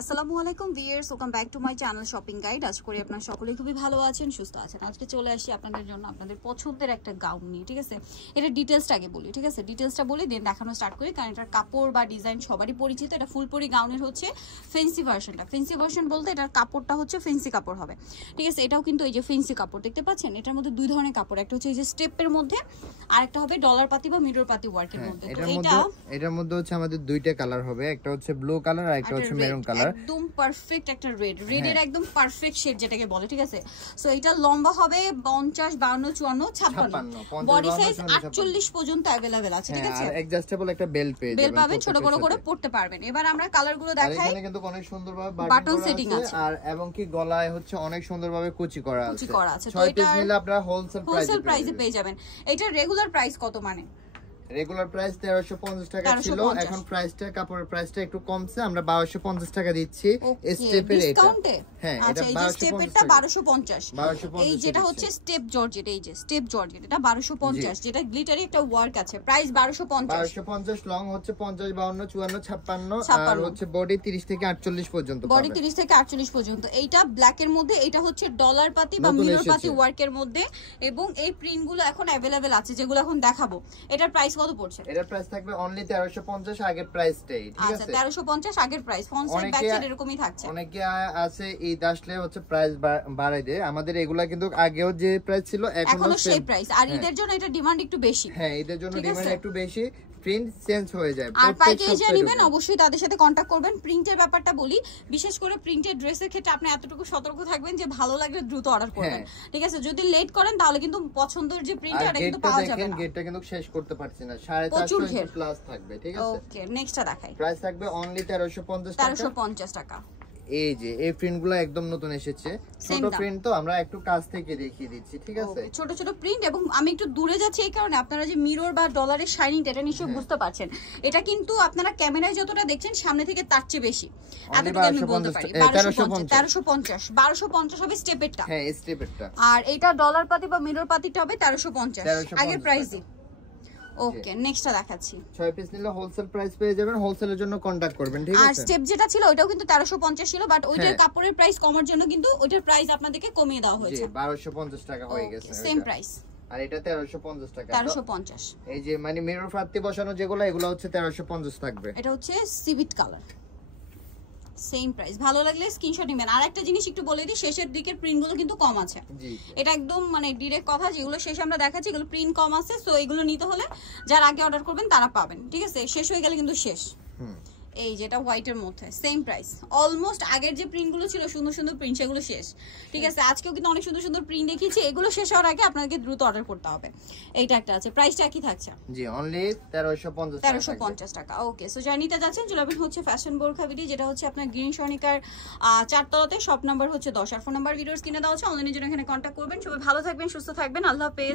আসসালামু আলাইকুম viewers, welcome back to my channel shopping guide. আশা করি আপনারা সকলেই খুবই ভালো আছেন, সুস্থ আছেন। আজকে চলে আসি আপনাদের জন্য আপনাদের পছন্দের একটা গাউন নিয়ে, ঠিক আছে? এটা ডিটেলসটা আগে বলি, ঠিক আছে? ডিটেলসটা বলি দেন দেখানো স্টার্ট করি, কারণ এটার কাপড় বা ডিজাইন সবারই পরিচিত। এটা ফুলপরি গাউনের হচ্ছে ফেন্সি ভার্সনটা। ফেন্সি ভার্সন বলতে এটার কাপড়টা হচ্ছে ফেন্সি কাপড় হবে, ঠিক আছে? এটাও কিন্তু এই যে ফেন্সি কাপড় দেখতে পাচ্ছেন। এটার মধ্যে দুই ধরনের কাপড়, একটা হচ্ছে এই যে স্টেপের মধ্যে, আর একটা হবে ডলার পাতি বা মিরর পাতি ওয়ার্কের মধ্যে। তো এটার মধ্যে হচ্ছে আমাদের দুইটা কালার হবে, একটা হচ্ছে ব্লু কালার আর একটা হচ্ছে মেরুন কালার। একদম পারফেক্ট একটা রেড এর একদম পারফেক্ট শেড যেটাকে বলে, ঠিক আছে? সো এটা লম্বা হবে 50, 52, 54, 56, বডি সাইজ 48 পর্যন্ত अवेलेबल আছে, ঠিক আছে? আর অ্যাডজাস্টেবল একটা বেল পাবেন, ছোট বড় করে পড়তে পারবেন। এবার আমরা কালারগুলো দেখাই। এখানে কিন্তু অনেক সুন্দরভাবে বাটন সেটিং আছে, আর এবং কি গলায় হচ্ছে অনেক সুন্দরভাবে কুচি করা আছে। তো 6 পিস নিলে আপনারা হোলসেল প্রাইসে পেয়ে যাবেন। এটার রেগুলার প্রাইস কত? মানে রেগুলার প্রাইস 1350 টাকা ছিল, এখন প্রাইসটা কাপড়ের প্রাইসটা একটু কমছে, আমরা 1250 টাকা দিচ্ছি স্টেপের এটা। হ্যাঁ, এটা এই যে স্টেপেরটা 1250। এই যেটা হচ্ছে স্টেপ জর্জেট, এই যে স্টেপ জর্জেট এটা 1250, যেটা গ্লিটারি একটা ওয়ার্ক আছে, প্রাইস 1250 লং হচ্ছে 50, 52, 54, 56 আর হচ্ছে বডি 30 থেকে 48 পর্যন্ত পাবেন। বডি 30 থেকে 48 পর্যন্ত। এইটা ব্ল্যাক এর মধ্যে, এটা হচ্ছে ডলার পাতি বা মিরর পাতি ওয়ার্কের মধ্যে, এবং এই প্রিন্টগুলো এখন अवेलेबल আছে যেগুলো এখন দেখাবো। এটার প্রাইস কত পড়ছে? এটার প্রাইস থাকবে অনলি 1350 আগের প্রাইসটাই, ঠিক আছে? আচ্ছা, 1350 আগের price. Front side back side এরকমই থাকছে। অনেকে আছে ঈদ আসলে হচ্ছে প্রাইস বাড়াই দেয়, আমাদের এগুলা কিন্তু আগেও যে প্রাইস ছিল এখনো সেই প্রাইস। আর ঈদের জন্য এটা ডিমান্ড একটু বেশি। হ্যাঁ, ঈদের জন্য ডিমান্ড একটু বেশি, প্রিন্ট চেঞ্জ হয়ে যায়। আর প্যাকেজ নেবেন অবশ্যই তাদের সাথে কন্টাক্ট করবেন। প্রিন্টের ব্যাপারটা বলি, বিশেষ করে প্রিন্টেড ড্রেসের ক্ষেত্রে আপনি এতটুকু সতর্ক থাকবেন যে ভালো লাগলে দ্রুত অর্ডার করবেন, ঠিক আছে? যদি লেট করেন তাহলে কিন্তু পছন্দের যে প্রিন্ট এটা কিন্তু পাওয়া যাবে না। গেটটা কিন্তু শেষ করতে পারছি না, 450 প্লাস থাকবে, ঠিক আছে? ওকে, নেক্সটটা দেখাই। প্রাইস থাকবে অনলি 1350 টাকা। এই যে এই প্রিন্টগুলো একদম নতুন এসেছে, ছোট প্রিন্ট, তো আমরা একটু কাছ থেকে দেখিয়ে দিচ্ছি, ঠিক আছে? ছোট ছোট প্রিন্ট, এবং আমি একটু দূরে যাচ্ছি এই কারণে আপনারা যে মিরর বা ডলারের শাইনিং এটা নিশ্চয়ই বুঝতে পারছেন। এটা কিন্তু আপনারা ক্যামেরায় যতটা দেখছেন সামনে থেকে তার চেয়ে বেশি। এতটুকু আমি বলতে পারি। 1250 হবে স্টেপেরটা। হ্যাঁ, স্টেপেরটা। আর এটা ডলার পাতি বা মিরর পাতিটা হবে 1350 আগের প্রাইসই। ওকে, নেক্সটটা দেখাচ্ছি। 6 পিস নিলে হোলসেল প্রাইস পেয়ে যাবেন, হোলসেলের জন্য কন্টাক্ট করবেন, ঠিক আছে? আর স্টেপ যেটা ছিল ওটাও কিন্তু 1350 ছিল, বাট ওইটার কাপড়ের প্রাইস কমার জন্য কিন্তু ওইটার প্রাইস আপনাদেরকে কমিয়ে দেওয়া হয়েছে। 1250 টাকা হয়ে গেছে, সেম প্রাইস। আর এটা 1350 টাকা। 1350। এই যে মানে মিরর ফাত্তি বসানো যেগুলো, এগুলো হচ্ছে 1350 থাকবে। এটা হচ্ছে সিভিট কালার, সেম প্রাইস। ভালো লাগলে স্ক্রিনশট নেবেন। আর একটা জিনিস একটু বলে দিই, শেষের দিকের প্রিন্টগুলো কিন্তু কম আছে। এটা একদম মানে ডাইরেক্ট কথা, যেগুলো শেষে আমরা দেখাচ্ছি এগুলো প্রিন্ট কম আছে। সো এগুলো নিতে হলে যারা আগে অর্ডার করবেন তারা পাবেন, ঠিক আছে? শেষ হয়ে গেলে কিন্তু শেষ। এই যেটা হোয়াইটের মধ্যে সেম প্রাইস। অলমোস্ট আগের যে প্রিন্টগুলো ছিল সুন্দর সুন্দর প্রিন্ট, সেগুলো শেষ, ঠিক আছে? আজকেও কিন্তু অনেক সুন্দর সুন্দর প্রিন্ট দেখিয়েছি, এগুলো শেষ হওয়ার আগে আপনাদেরকে দ্রুত অর্ডার করতে হবে। এইটা একটা আছে, প্রাইসটা কি থাকছে? জি, অনলি 1350 টাকা। ওকে, সো যারা নিতে যাচ্ছেন চলে আসবেন হচ্ছে ফ্যাশন বোরখা বিডি, যেটা হচ্ছে আপনার গ্রিন সনিকার 4 তলাতে, শপ নাম্বার হচ্ছে 10, আর ফোন নাম্বার ভিডিওস কিনে দেওয়া হচ্ছে। অনলাইনের জন্য এখানে কন্ট্যাক্ট করবেন। সবাই ভালো থাকবেন, সুস্থ থাকবেন, আল্লাহ হাফেজ।